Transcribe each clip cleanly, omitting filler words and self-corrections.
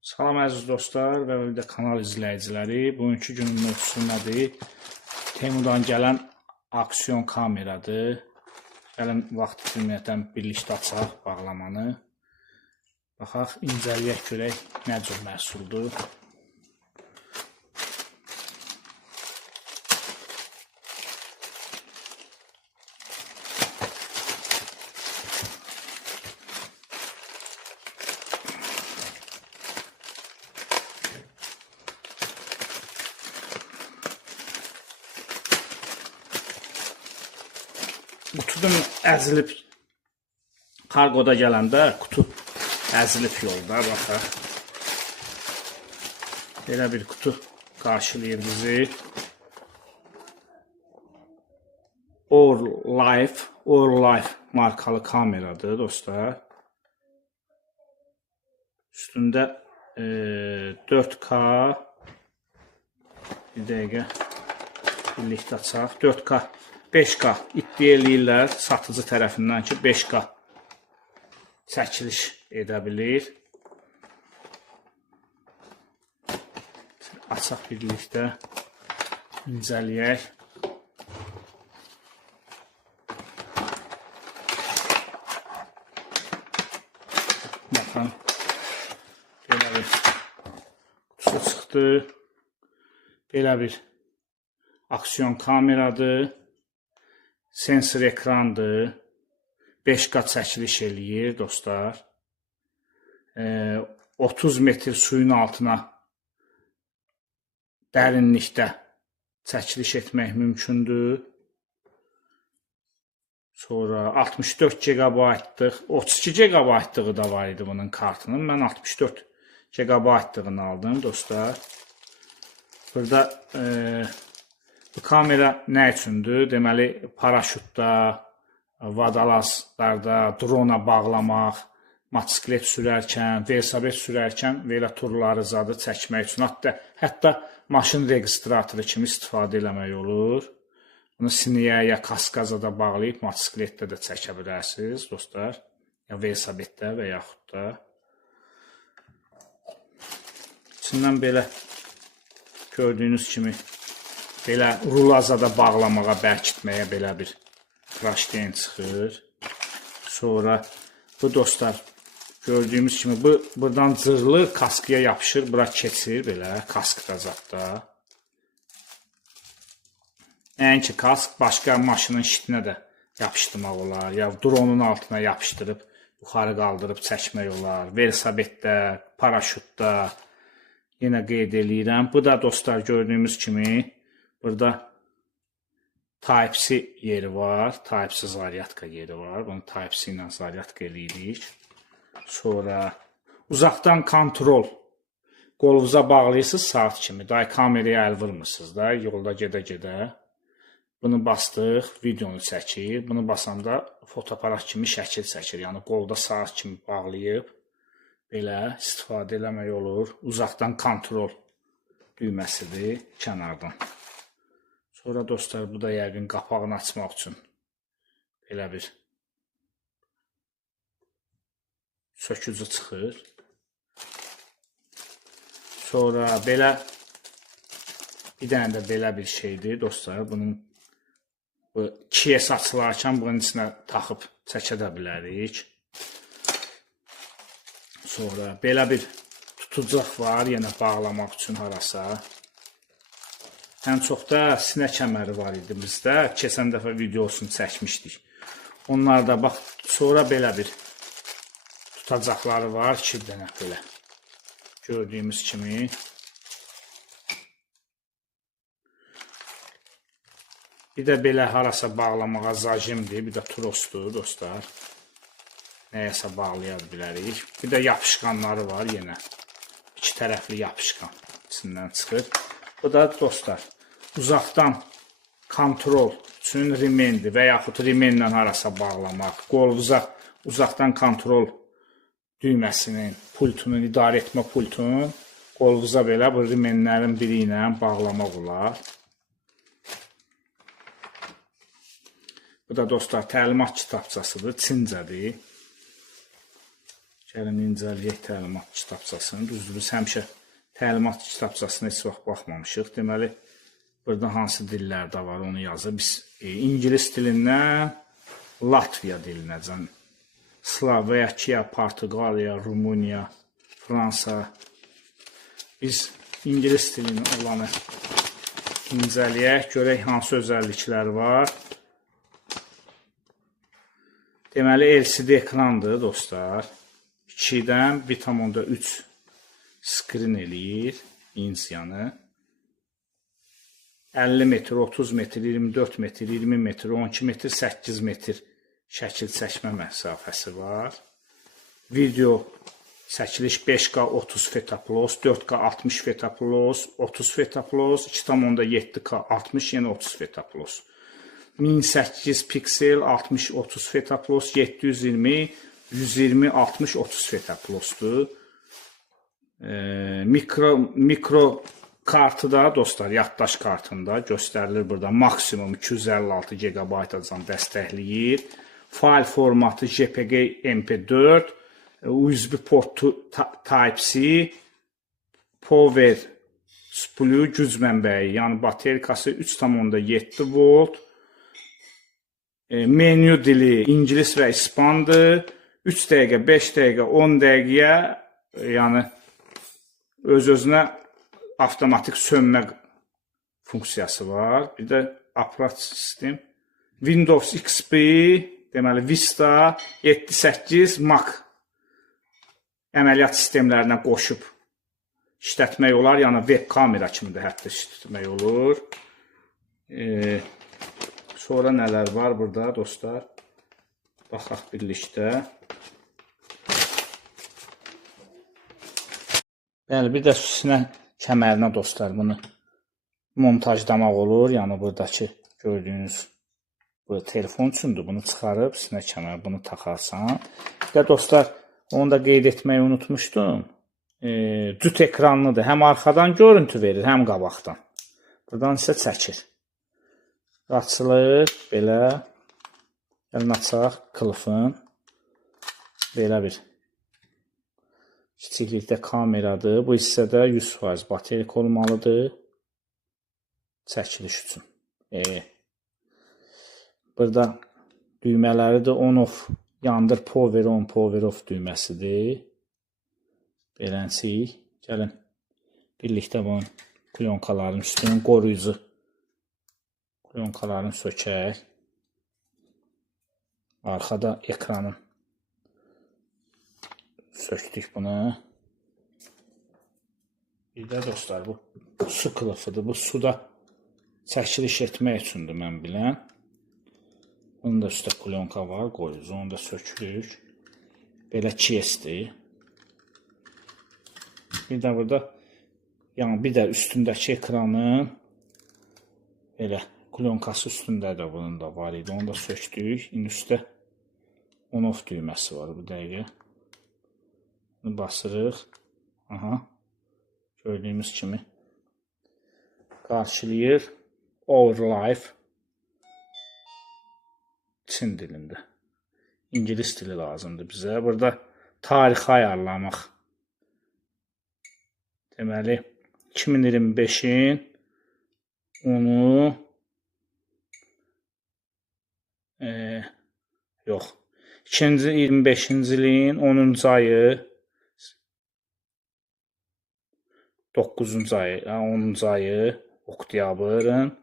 Salam əziz dostlar və bir də kanal izləyiciləri. Bugünkü günün mövzusu nədir? Temudan gələn aksiyon kameradır. Gəlin vaxt itirməkdən birlikdə açaq bağlamanı. Baxaq, incələyək görək nə cür məhsuldur. Qutudan əzilib, kargoda gələndə qutu əzilib yolda, baxaq. Belə bir qutu qarşılayır bizi. Orlife markalı kameradır dostlar. Üstündə 4K, bir dəqiqə birlikdə açaq, 4K 5K iddia eləyirlər satıcı tərəfindən ki 5K çəkiliş edə bilir. Açaq birlikdə incələyək. Baxın, belə bir kutusu çıxdı. Belə bir aksiyon kameradır. Sensor ekrandır. 5K çəkiliş eləyir dostlar. 30 metr suyun altına dərinlikdə çəkiliş etmək mümkündür. Sonra 64 GB-lıq, 32 GB-lığı da var idi bunun kartının. Mən 64 GB-lığını aldım dostlar. Burada bu kamera nə üçündür? Deməli, paraşütdə, vadalazlarda, drona bağlamaq, motosiklet sürərkən, velosiped sürərkən belə turları zadı çəkmək üçün. Hətta maşın registratoru kimi istifadə eləmək olur. Bunu sinəyə ya kaskaza da bağlayıb motosikletdə də çəkə bilərsiniz dostlar. Ya velosipeddə və yaxud da. İçindən belə gördüyünüz kimi belə rulazada bağlamağa, bərkitməyə belə bir kraşten çıxır. Sonra bu dostlar gördüyümüz kimi buradan cırılır, kaskıya yapışır, bura keçir belə kaskda zadda. Nəinki kask, başqa maşının şitinə də yapışdırmaq olar, ya dronun altına yapışdırıb yuxarı qaldırıb çəkmək olar. Velosipeddə, paraşütdə yenə qeyd eləyirəm. Bu da dostlar gördüyümüz kimi burada Type-C yeri var, Type-C zaryatka yeri var. Bunu Type-C ilə zaryatka eləyirik. Sonra uzaqdan kontrol. Qolunuza bağlayırsınız saat kimi. Day kameraya əl vurmursunuz da, yolda gedə-gedə. Bunu bastıq, videonu çəkir. Bunu basanda fotoaparat kimi şəkil çəkir. Yəni qolda saat kimi bağlayıb belə istifadə eləmək olur. Uzaqdan kontrol düyməsidir kənardan. Sonra dostlar, bu da yəqin qapağını açmaq üçün belə bir sökücü çıxır. Sonra belə bir dənə də belə bir şeydir dostlar. Bunun bu kiyes açılarkən bunun içinə taxıb çəkə də bilərik. Sonra belə bir tutucaq var, yenə bağlamaq üçün harasa. Ən çox da sinə kəməri var idi bizdə. Keçən dəfə videosunu çəkmişdik. Onlar da bax, sonra belə bir tutacaqları var. 2 dənə belə. Gördüyümüz kimi. Bir də belə harasa bağlamağa zajimdir. Bir də trosdur dostlar. Nəyəsə bağlaya bilərik. Bir də yapışqanları var yenə. 2 tərəfli yapışqan içindən çıxır. Bu da dostlar, uzaqdan kontrol üçün rimendir və yaxud rimenlə harasa bağlamaq, qolunuza uzaqdan kontrol düyməsinin, pultunun, idarə etmə pultunun qolunuza belə bu rimenlərin biri ilə bağlamaq olar. Bu da dostlar təlimat kitabçasıdır, Çincədir. Gəlin incələyək təlimat kitabçasını. Düzdür, biz həmişə təlimat kitabçasına heç vaxt baxmamışıq. Deməli, burada hansı dillərdə var onu yazır. Biz İngilis dilindən Latviya dilinəcən, Slovakiya, Portuqaliya, Rumıniya, Fransa. Biz İngilis dilini olanı incələyək, görək hansı özəllikləri var. Deməli, LCD ekrandır, dostlar. 2-dən 1,3 skrin eləyir, insiyanı. 50 metr, 30 metr, 24 metr, 20 metr, 12 metr, 8 metr şəkil çəkmə məsafəsi var. Video çəkiliş 5K 30 fetaplos, 4K 60 fetaplos, 30 fetaplos, 2,7K 60, yenə 30 fetaplos. 1008 piksel, 60-30 fetaplos, 720, 120, 60, 30 fetaplosdur. Mikro kartı da dostlar, yaddaş kartında göstərilir burada. Maksimum 256 GB can dəstəkləyir. Fayl formatı JPG MP4, USB portu Type-C, Power Supply güc mənbəyi, yəni baterikası 3,7 volt. Menü dili İngilis və İspandır. 3 dəqiqə, 5 dəqiqə, 10 dəqiqəyə, yəni öz-özünə avtomatik sönmə funksiyası var. Bir də operating sistem. Windows XP, deməli Vista, 7.8 Mac əməliyyat sistemlərinə qoşub işlətmək olar. Yəni web kamera kimi də hətta işlətmək olur. Sonra nələr var burada dostlar? Baxaq birlikdə. Bəli, bir də sinə kəmərinə dostlar bunu montajlamaq olur. Yəni buradakı gördüyünüz bu telefon üçündür. Bunu çıxarıb sinə kəməri bunu taxarsan. Bir də dostlar, onu da qeyd etməyi unutmuşdum. Cüt ekranlıdır. Həm arxadan görüntü verir, həm qabaqdan. Buradan isə çəkir. Açılır, belə. Gəlin açaq, kılıfın. Belə bir kiçiklikdə kameradır. Bu hissədə 100% baterik olmalıdır. Çəkiliş üçün. Burada düymələridir. On-off, yandır power on, power off düyməsidir. Beləncik. Gəlin birlikdə bunun plyonkaların üstünün qoruyucu plyonkalarını sökək. Arxada ekranın söktük bunu. Bir də dostlar, bu su kılıfıdır. Bu suda çəkiliş etmək üçündür mən bilən. Bunun da üstə plyonka var, qoruyucu. Onu da sökürük. Belə kesdir. Bir də burada, yəni bir də üstündəki ekranın belə plonkası üstündə də bunun da var idi. Onu da söktük. İndi üstə on-off düyməsi var bu dəqiqə. Bunu basırıq. Aha. Gördüyümüz kimi qarşılayır. Overlife Çin dilində. İngilis dili lazımdır bizə. Burada tarixi ayarlamaq. Deməli, 2025-in onu yox. 2025-ci ilin 10-cu ayı 9-cu ayı, 10-cu ayı oktyabrın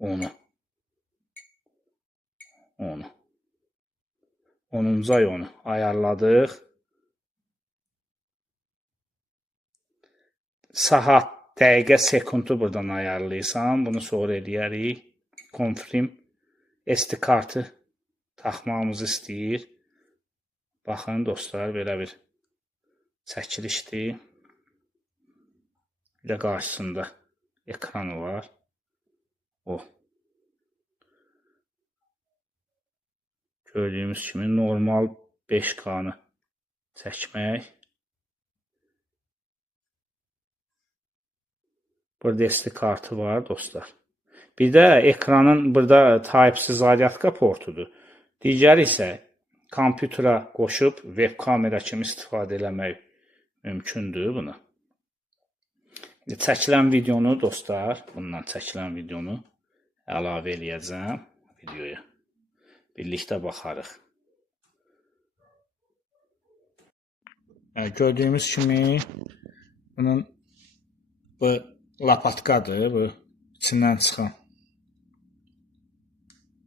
10-u. 10-cu ay onu ayarladıq. Saat, dəqiqə, sekundu buradan ayarlayırsan. Bunu sonra eləyərik. Confirm. SD kartı taxmamızı istəyir. Baxın dostlar, belə bir çəkilişdir. Bir də qarşısında ekranı var. O. Gördüyümüz kimi normal 5K-nı çəkmək. Burada SD kartı var dostlar. Bir də ekranın burada Type-C zaryatka portudur. Digəri isə kompüterə qoşub web kamera kimi istifadə eləmək mümkündür bunu. Çəkilən videonu dostlar, bundan çəkilən videonu əlavə eləyəcəm videoya. Birlikdə baxarıq. Gördüyümüz kimi bunun bu lapatkadır, bu içindən çıxan.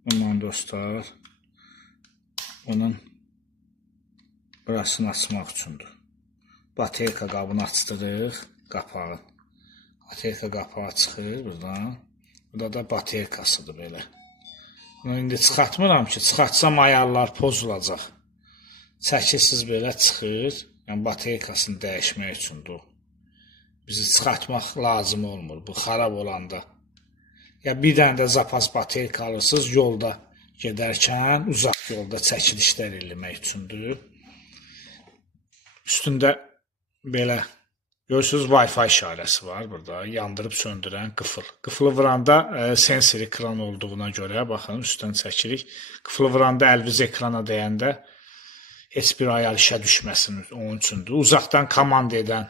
Bundan dostlar, bunun burasını açmaq üçündür. Baterka qabını açdırıq, qapağı. Baterka qapağı çıxır buradan. Burada da baterkasıdır belə. Bunu indi çıxartmıram ki, çıxartsam ayarlar pozulacaq. Çəkirsiz belə çıxır. Yəni baterkasını dəyişmək üçündür. Bizi çıxartmaq lazım olmur bu xarab olanda. Ya bir dənə də zapas baterka alırsınız yolda gedərkən, uzaq yolda çəkilişlər eləmək üçündür. Üstündə belə görürsünüz Wi-Fi işarəsi var burada. Yandırıb söndürən qıfıl. Qıfılı vuranda sensor ekran olduğuna görə baxın üstdən çəkirik. Qıfılı vuranda əliniz ekrana dəyəndə heç bir ayar işə düşməsin onun üçündür. Uzaqdan komand edən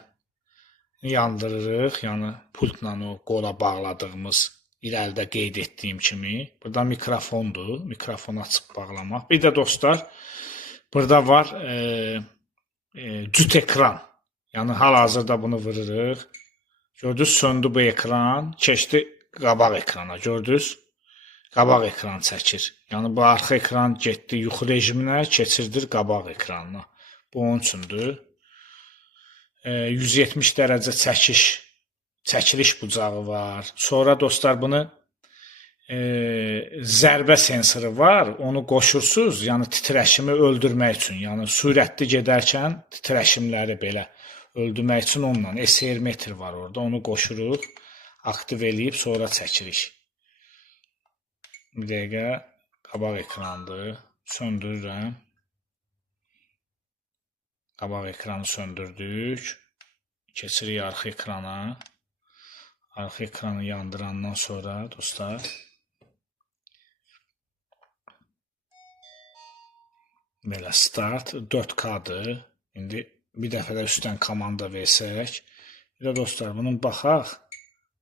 yandırırıq. Yəni pultla o qola bağladığımız irəlidə qeyd etdiyim kimi. Burada mikrofondur. Mikrofonu açıb bağlamaq. Bir də dostlar burada var cüt ekran. Yəni hal-hazırda bunu vururuq. Gördünüz, söndü bu ekran, keçdi qabaq ekrana. Gördünüz, qabaq ekran çəkir. Yəni bu arxa ekran getdi yuxu rejiminə, keçirdir qabaq ekranına. Bu onun üçündür. 170 dərəcə çəkiliş bucağı var. Sonra dostlar bunu zərbə sensoru var. Onu qoşursunuz, yəni titrəşimi öldürmək üçün. Yəni sürətli gedərkən titrəşimləri belə öldürmək üçün onunla. SR metr var orada. Onu qoşuruq, aktiv eləyib sonra çəkirik. Bir dəqiqə qabaq ekrandır. Söndürürəm. Qabaq ekranı söndürdük. Keçirik arxa ekrana. Arxa ekranı yandırandan sonra dostlar belə start 4K-dır. İndi bir dəfə də üstdən komanda versək. Bir də dostlar bunun baxaq.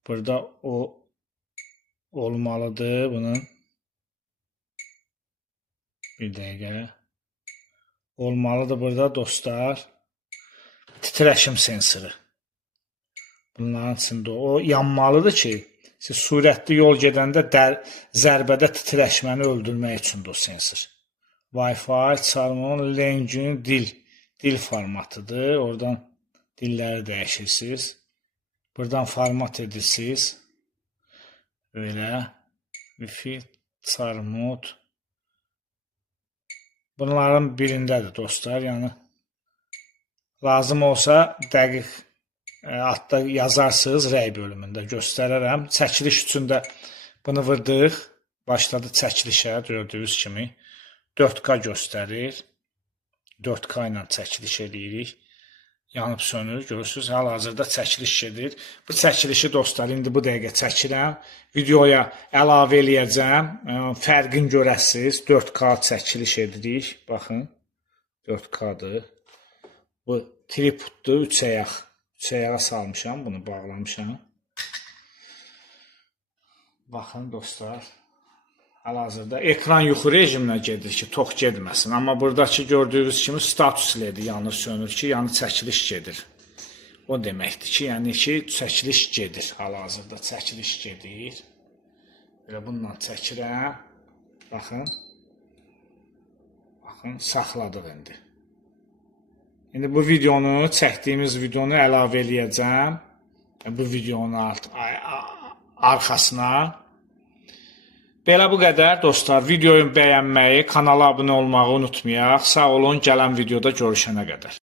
Burada o olmalıdır bunun. Bir dəqiqə. Olmalıdır burada dostlar. Titrəşim sensoru. Bunların içində o yanmalıdır ki, siz sürətli yol gedəndə zərbədə titrəşməni öldürmək üçündür o sensor. Wi-Fi, Charmon, Lengün dil formatıdır. Oradan dilləri dəyişirsiniz. Buradan format edirsiniz. Böyle Wi-Fi, Charmon. Bunların birindədir dostlar. Yəni lazım olsa dəqiq altda yazarsınız rəy bölümündə göstərərəm. Çəkiliş üçün də bunu vurduq. Başladı çəkilişə gördüyünüz kimi. 4K göstərir. 4K ilə çəkiliş edirik. Yanıb sönür. Görürsünüz, hal-hazırda çəkiliş gedir. Bu çəkilişi dostlar, indi bu dəqiqə çəkirəm. Videoya əlavə eləyəcəm. Fərqini görəsiniz. 4K çəkiliş edirik. Baxın. 4K-dır. Bu tripoddur, 3 ayaq. 3 ayağa salmışam, bunu bağlamışam. Baxın dostlar. Hal-hazırda ekran yuxu rejiminə gedir ki, tox getməsin. Amma buradakı gördüyünüz kimi status LED yanır, sönür ki, yəni çəkiliş gedir. O deməkdir ki, yəni ki, çəkiliş gedir. Hal-hazırda çəkiliş gedir. Belə bununla çəkirəm. Baxın. Baxın, saxladıq indi. İndi bu videonu, çəkdiyimiz videonu əlavə eləyəcəm. Bu videonun arxasına. Belə bu qədər dostlar. Videoyu bəyənməyi, kanala abunə olmağı unutmayaq. Sağ olun, gələn videoda görüşənə qədər.